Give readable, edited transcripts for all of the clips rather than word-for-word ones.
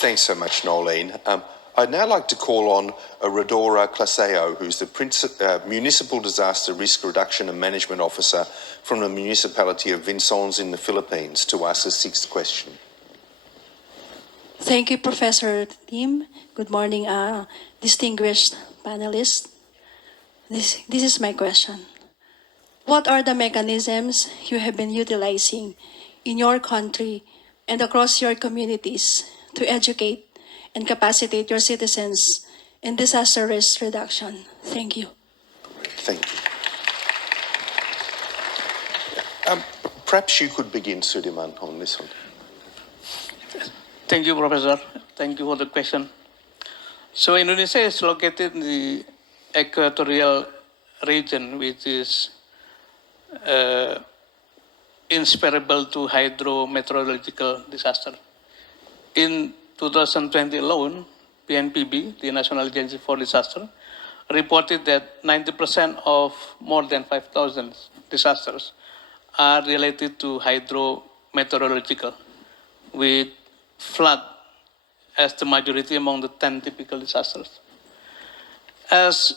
Thanks so much, Nolene. I'd now like to call on Rodora Claseo, who's the Municipal Disaster Risk Reduction and Management Officer from the municipality of Vincennes in the Philippines, to ask the sixth question. Thank you, Professor Tim. Good morning, distinguished panelists. This is my question. What are the mechanisms you have been utilizing in your country and across your communities to educate and capacitate your citizens in disaster risk reduction? Thank you. Thank you. Perhaps you could begin, Sudirman, on this one. Thank you, Professor. Thank you for the question. So Indonesia is located in the equatorial region, which is inseparable to hydrometeorological disaster. In 2020 alone, PNPB, the National Agency for Disaster, reported that 90% of more than 5,000 disasters are related to hydrometeorological, with flood as the majority among the 10 typical disasters. As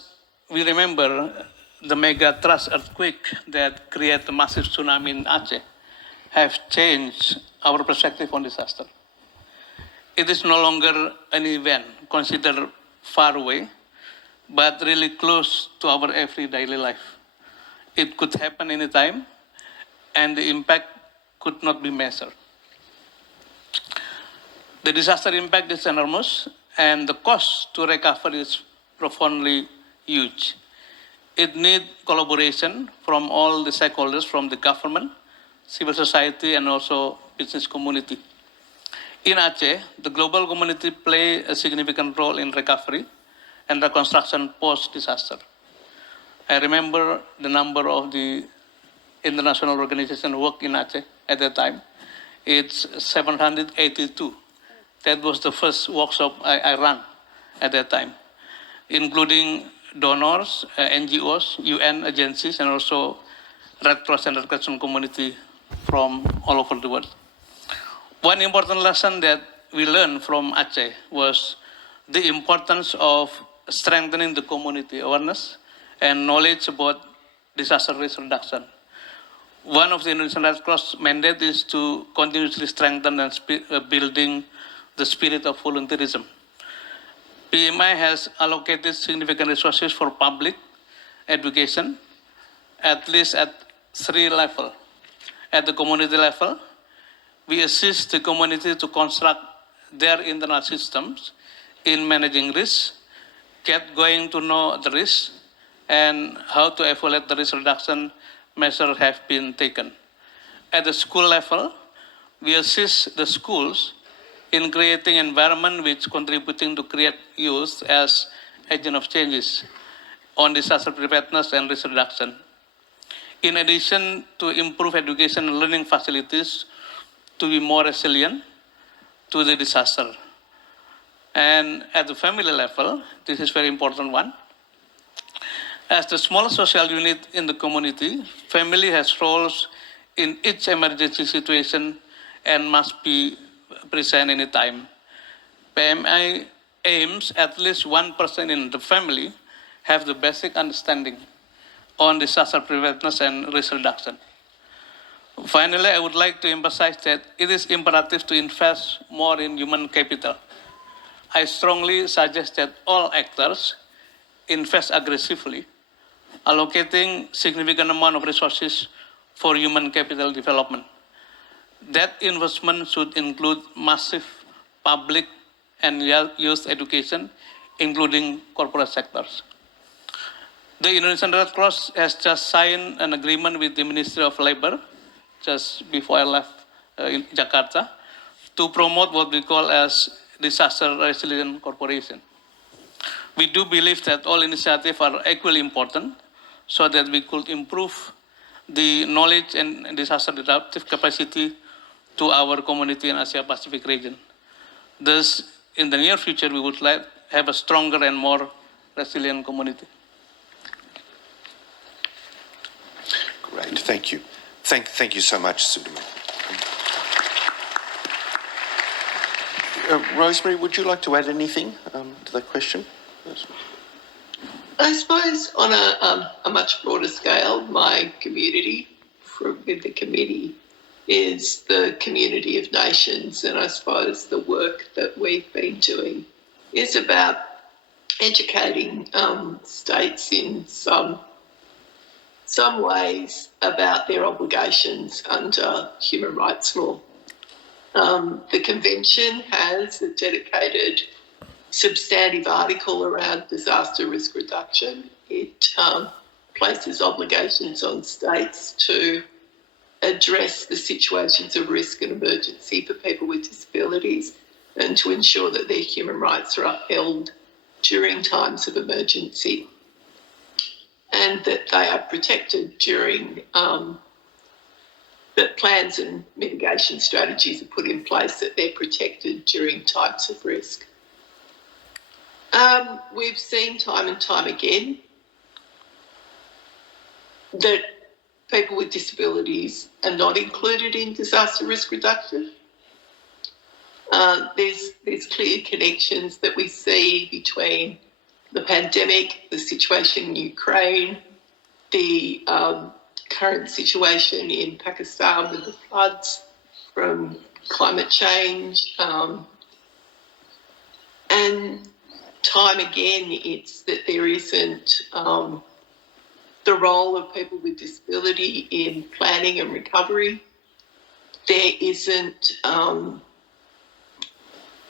we remember, the mega thrust earthquake that created a massive tsunami in Aceh have changed our perspective on disaster. It is no longer an event considered far away, but really close to our everyday life. It could happen anytime, and the impact could not be measured. The disaster impact is enormous, and the cost to recover is profoundly huge. It needs collaboration from all the stakeholders, from the government, civil society, and also business community. In Aceh, the global community plays a significant role in recovery and reconstruction post-disaster. I remember the number of the international organizations work in Aceh at that time. It's 782. That was the first workshop I ran at that time, including donors, NGOs, UN agencies, and also Red Cross and Red Crescent community from all over the world. One important lesson that we learned from Aceh was the importance of strengthening the community awareness and knowledge about disaster risk reduction. One of the Indonesian Red Cross mandate is to continuously strengthen and building the spirit of volunteerism. PMI has allocated significant resources for public education, at least at 3 levels. At the community level, we assist the community to construct their internal systems in managing risks, get going to know the risks, and how to evaluate the risk reduction measures have been taken. At the school level, we assist the schools in creating environment which contributing to create youth as agent of changes on disaster preparedness and risk reduction. In addition to improve education and learning facilities to be more resilient to the disaster. And at the family level, this is very important one. As the smallest social unit in the community, family has roles in each emergency situation and must be present anytime. PMI aims at least one person in the family have the basic understanding on disaster preparedness and risk reduction. Finally, I would like to emphasize that it is imperative to invest more in human capital. I strongly suggest that all actors invest aggressively, allocating significant amount of resources for human capital development. That investment should include massive public and youth education, including corporate sectors. The Indonesian Red Cross has just signed an agreement with the Ministry of Labor, just before I left in Jakarta, to promote what we call as disaster resilient corporation. We do believe that all initiatives are equally important so that we could improve the knowledge and disaster adaptive capacity to our community in Asia Pacific region. Thus, in the near future, we would like to have a stronger and more resilient community. Great, thank you. Thank you so much, Sudirman. Rosemary, would you like to add anything to that question? I suppose on a much broader scale, my community with the committee is the community of nations, and I suppose the work that we've been doing is about educating states in some ways about their obligations under human rights law. The Convention has a dedicated substantive article around disaster risk reduction. It places obligations on states to address the situations of risk and emergency for people with disabilities and to ensure that their human rights are upheld during times of emergency and that they are protected during that plans and mitigation strategies are put in place that they're protected during times of risk. We've seen time and time again that people with disabilities are not included in disaster risk reduction. There's clear connections that we see between the pandemic, the situation in Ukraine, the current situation in Pakistan with the floods from climate change, and time again it's that there isn't the role of people with disability in planning and recovery. There isn't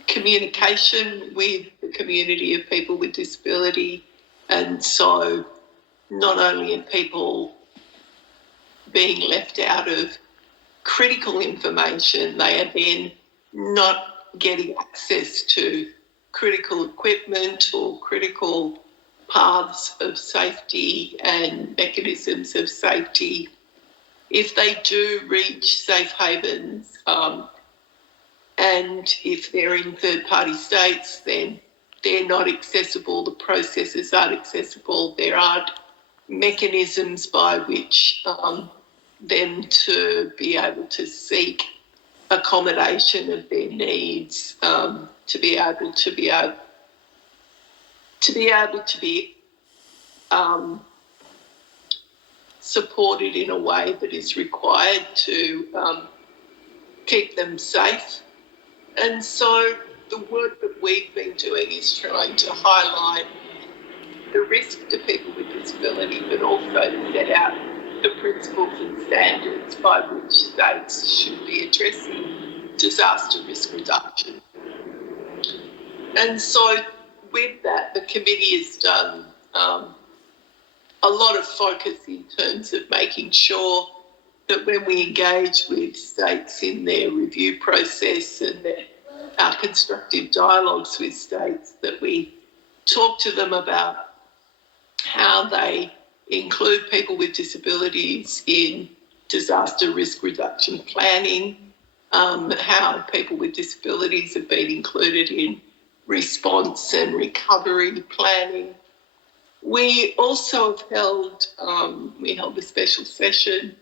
communication with the community of people with disability, and so not only are people being left out of critical information, they are then not getting access to critical equipment or critical paths of safety and mechanisms of safety. If they do reach safe havens, and if they're in third-party states, then they're not accessible, the processes aren't accessible, there aren't mechanisms by which them to be able to seek accommodation of their needs, to be able to be supported in a way that is required to keep them safe. And so the work that we've been doing is trying to highlight the risk to people with disability, but also to set out the principles and standards by which states should be addressing disaster risk reduction. And so with that, the committee has done a lot of focus in terms of making sure that when we engage with states in their review process and our constructive dialogues with states, that we talk to them about how they include people with disabilities in disaster risk reduction planning, how people with disabilities have been included in response and recovery planning. We also have held a special session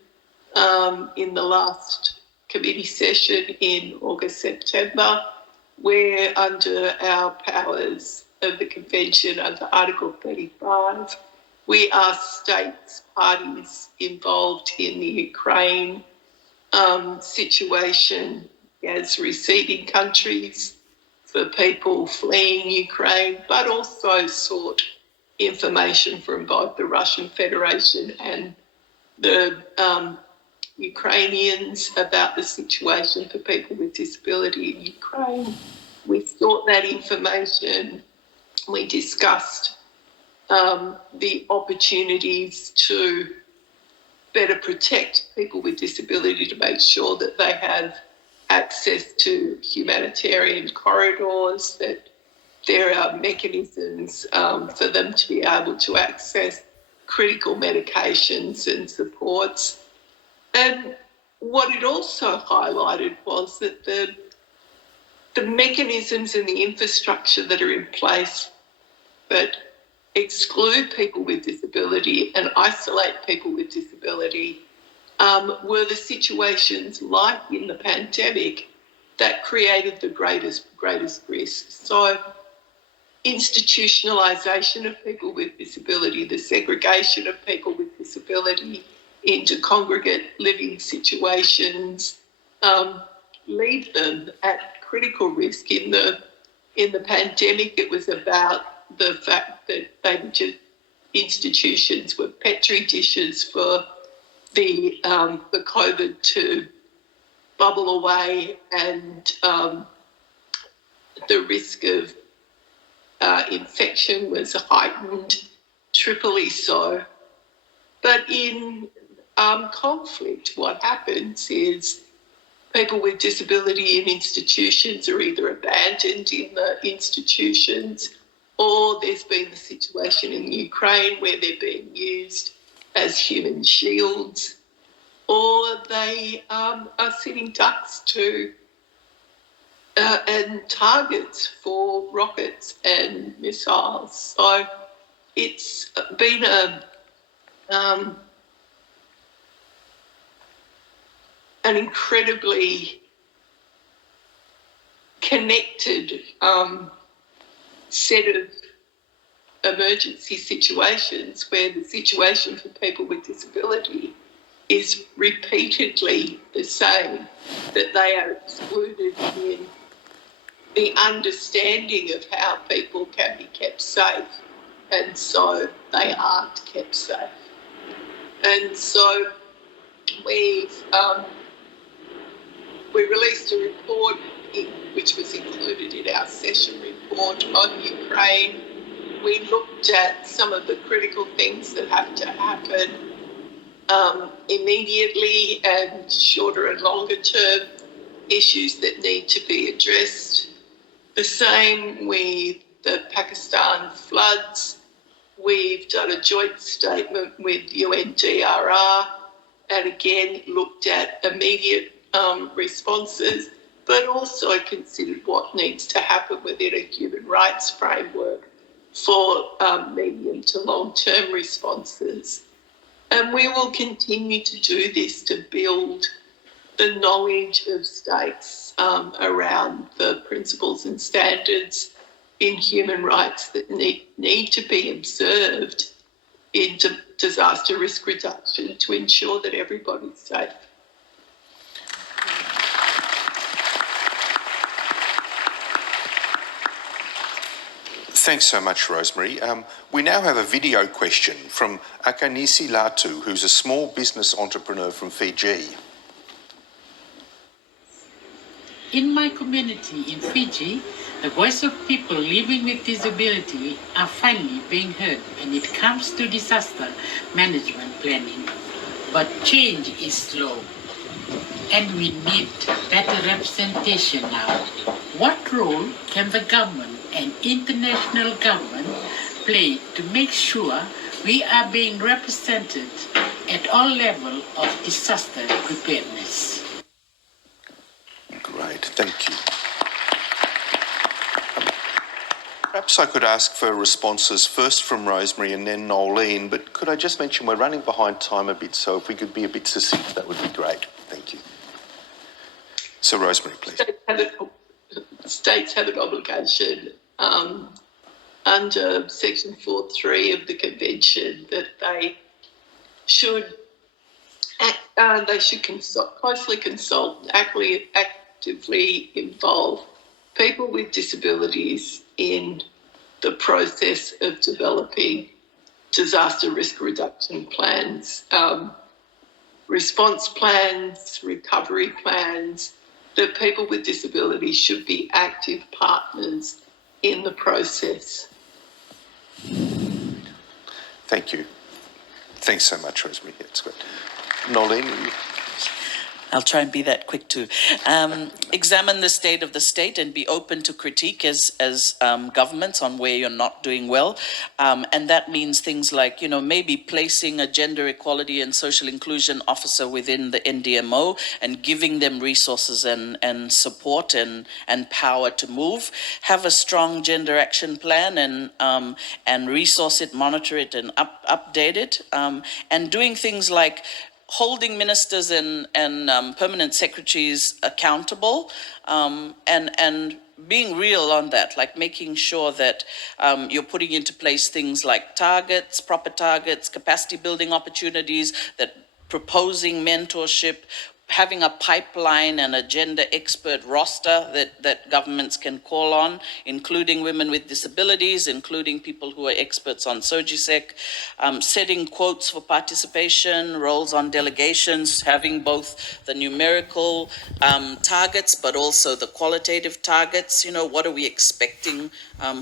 in the last committee session in August, September, where under our powers of the Convention, under Article 35, we asked states, parties involved in the Ukraine situation as receiving countries for people fleeing Ukraine, but also sought information from both the Russian Federation and the Ukrainians about the situation for people with disability in Ukraine. We sought that information. We discussed the opportunities to better protect people with disability, to make sure that they have access to humanitarian corridors, that there are mechanisms for them to be able to access critical medications and supports. And what it also highlighted was that the mechanisms and the infrastructure that are in place that exclude people with disability and isolate people with disability were the situations like in the pandemic that created the greatest risk. So institutionalisation of people with disability, the segregation of people with disability into congregate living situations, leave them at critical risk. In the pandemic, it was about the fact that they were just, institutions were petri dishes for the COVID to bubble away, and the risk of infection was heightened, triply so. But in conflict, what happens is people with disability in institutions are either abandoned in the institutions, or there's been the situation in Ukraine where they're being used as human shields, or they are sitting ducks to and targets for rockets and missiles. So it's been an incredibly connected set of emergency situations where the situation for people with disability is repeatedly the same, that they are excluded in the understanding of how people can be kept safe, and so they aren't kept safe. And so we released a report which was included in our session report on Ukraine. We looked at some of the critical things that have to happen immediately, and shorter and longer term issues that need to be addressed. The same with the Pakistan floods. We've done a joint statement with UNDRR and again looked at immediate responses, but also considered what needs to happen within a human rights framework for medium to long-term responses. And we will continue to do this to build the knowledge of states around the principles and standards in human rights that need to be observed in disaster risk reduction to ensure that everybody's safe. Thanks so much, Rosemary. We now have a video question from Akanisi Latu, who's a small business entrepreneur from Fiji. In my community in Fiji, the voice of people living with disability are finally being heard when it comes to disaster management planning. But change is slow, and we need better representation now. What role can the government and international government play to make sure we are being represented at all levels of disaster preparedness? Great, thank you. Perhaps I could ask for responses first from Rosemary and then Nolene, but could I just mention we're running behind time a bit, so if we could be a bit succinct, that would be great. Thank you. So Rosemary, please. States have an obligation under Section 4.3 of the Convention that they should closely consult, actively involve people with disabilities in the process of developing disaster risk reduction plans, response plans, recovery plans, that people with disabilities should be active partners in the process. Thank you. Thanks so much, Rosemary. That's great. Nolene? I'll try and be that quick too. Examine the state of the state and be open to critique as governments on where you're not doing well. And that means things like, maybe placing a gender equality and social inclusion officer within the NDMO and giving them resources and support and power to move. Have a strong gender action plan and resource it, monitor it and update it. And doing things like holding ministers and permanent secretaries accountable, and being real on that, like making sure that you're putting into place things like targets, proper targets, capacity building opportunities, that proposing mentorship, having a pipeline and a gender expert roster that governments can call on, including women with disabilities, including people who are experts on SOGISEC, setting quotes for participation, roles on delegations, having both the numerical targets, but also the qualitative targets. You know, what are we expecting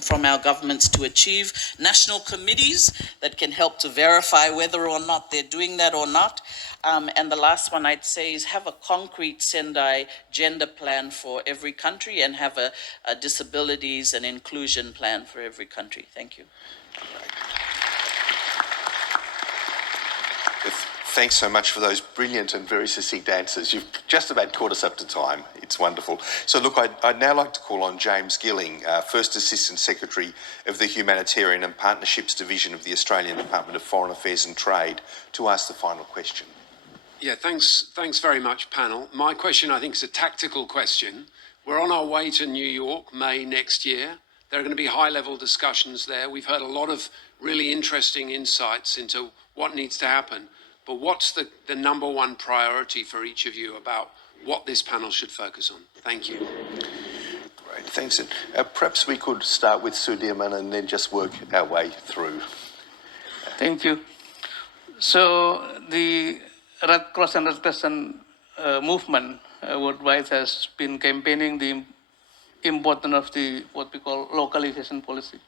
from our governments to achieve? National committees that can help to verify whether or not they're doing that or not. And the last one I'd say is have a concrete Sendai gender plan for every country, and have a disabilities and inclusion plan for every country. Thank you. Thanks so much for those brilliant and very succinct answers. You've just about caught us up to time. It's wonderful. So look, I'd now like to call on James Gilling, First Assistant Secretary of the Humanitarian and Partnerships Division of the Australian Department of Foreign Affairs and Trade, to ask the final question. Yeah, thanks very much, panel. My question, I think, is a tactical question. We're on our way to New York, May next year. There are going to be high-level discussions there. We've heard a lot of really interesting insights into what needs to happen. But what's the number one priority for each of you about what this panel should focus on? Thank you. Great, thanks. Perhaps we could start with Sudirman and then just work our way through. Thank you. So the Red Cross and Red Crescent movement worldwide has been campaigning the importance of the what we call localization policy.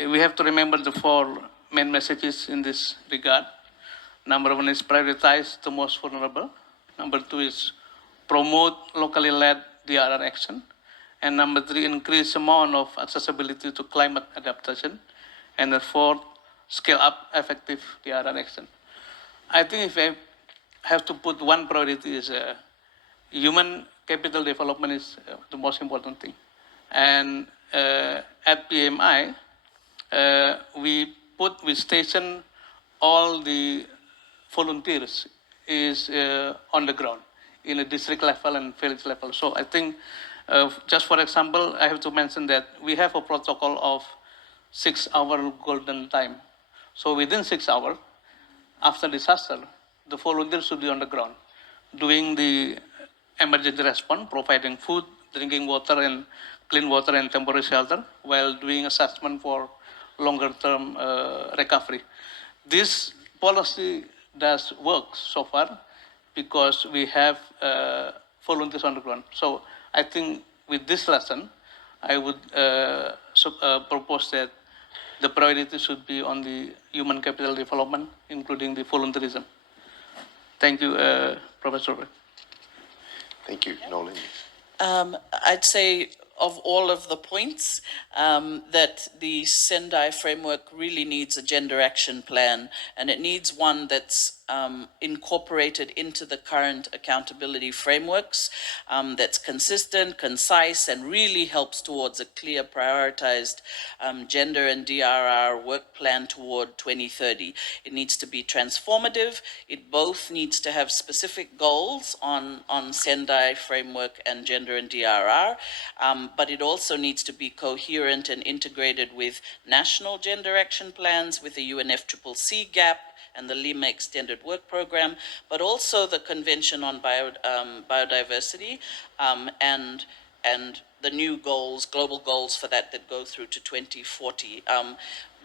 We have to remember the four main messages in this regard. Number one is prioritize the most vulnerable. Number two is promote locally led DRR action. And number three, increase amount of accessibility to climate adaptation. And the fourth, scale up effective DRR action. I think if I have to put one priority is human capital development is the most important thing. And at PMI, we station all the volunteers is on the ground in a district level and village level. So I think, just for example, I have to mention that we have a protocol of 6-hour golden time. So within 6 hours, after disaster, the volunteers should be on the ground, doing the emergency response, providing food, drinking water, and clean water and temporary shelter, while doing assessment for longer-term recovery. This policy does work so far because we have volunteers on the ground. So I think with this lesson, I would propose that the priority should be on the human capital development, including the volunteerism. Thank you, Professor. Thank you, Nolan. I'd say of all of the points, that the Sendai framework really needs a gender action plan, and it needs one that's incorporated into the current accountability frameworks, that's consistent, concise, and really helps towards a clear, prioritized gender and DRR work plan toward 2030. It needs to be transformative. It both needs to have specific goals on Sendai framework and gender and DRR, but it also needs to be coherent and integrated with national gender action plans, with the UNFCCC gap, and the Lima Extended Work Program, but also the Convention on Biodiversity, and the new goals, global goals for that go through to 2040.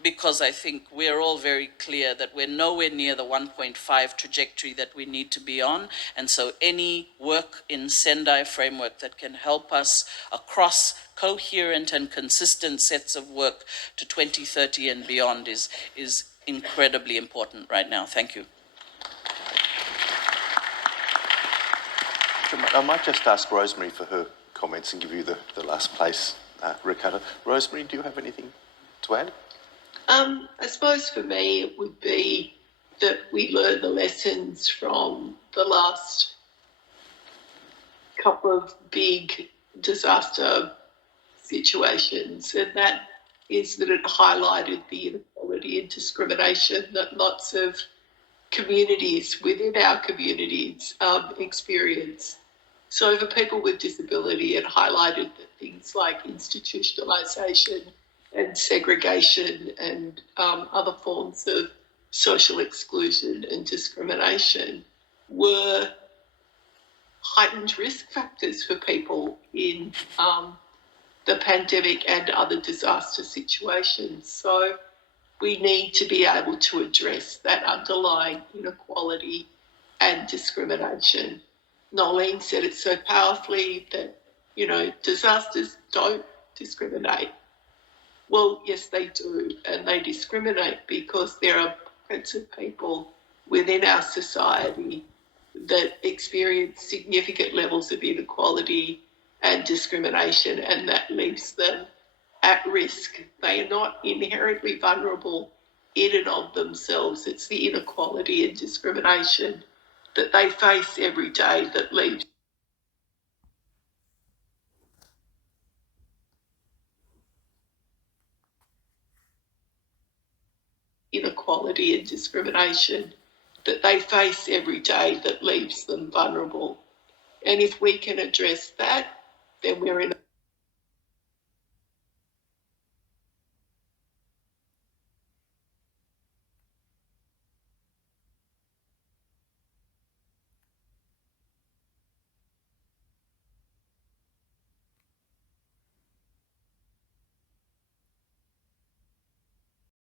Because I think we're all very clear that we're nowhere near the 1.5 trajectory that we need to be on. And so any work in Sendai framework that can help us across coherent and consistent sets of work to 2030 and beyond is incredibly important right now. Thank you. I might just ask Rosemary for her comments and give you the last place, Ricardo. Rosemary, do you have anything to add? I suppose for me it would be that we learn the lessons from the last couple of big disaster situations, and that is that it highlighted the inequality and discrimination that lots of communities, within our communities, experience. So for people with disability, it highlighted that things like institutionalisation and segregation and other forms of social exclusion and discrimination were heightened risk factors for people in the pandemic and other disaster situations. So we need to be able to address that underlying inequality and discrimination. Nolene said it so powerfully that, disasters don't discriminate. Well, yes, they do, and they discriminate because there are pockets of people within our society that experience significant levels of inequality and discrimination, and that leaves them at risk. They are not inherently vulnerable in and of themselves. It's the inequality and discrimination that they face every day that leaves inequality and discrimination that they face every day that leaves them vulnerable. And if we can address that, then we're in